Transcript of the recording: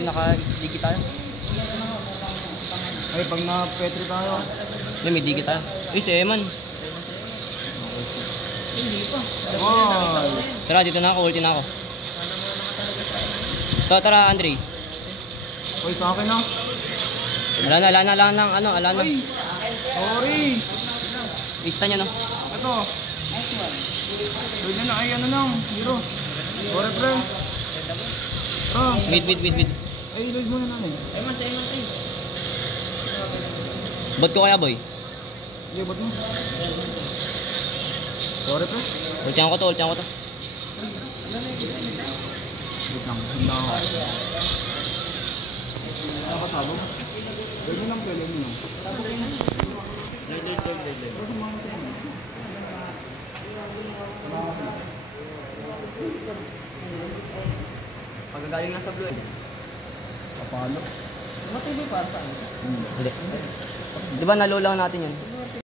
Digi naka-digi tayo. Ay, pag na-petri tayo. Hindi, may digi tayo. Uy, si Eman. Wow. Tara, dito na ako. Ulti na ako. Tara, Andre. Uy, sa akin na. Ala na. Ano? Ay, sorry. Lista niya, no? Ito. Pwede na, ay ano lang. Hero. Sorry, pre. Mid. Ay, load mo na namin. Bot ko kaya, boy? Sige, ba't mo? Sorry, pre. Ultihan ko to. Wait lang, hindi ako. Nakasabog? Pwede lang pwede mo lang. Pagkagaling nga sa blue. Kapalo? Hindi. Di ba nalulaw natin yun?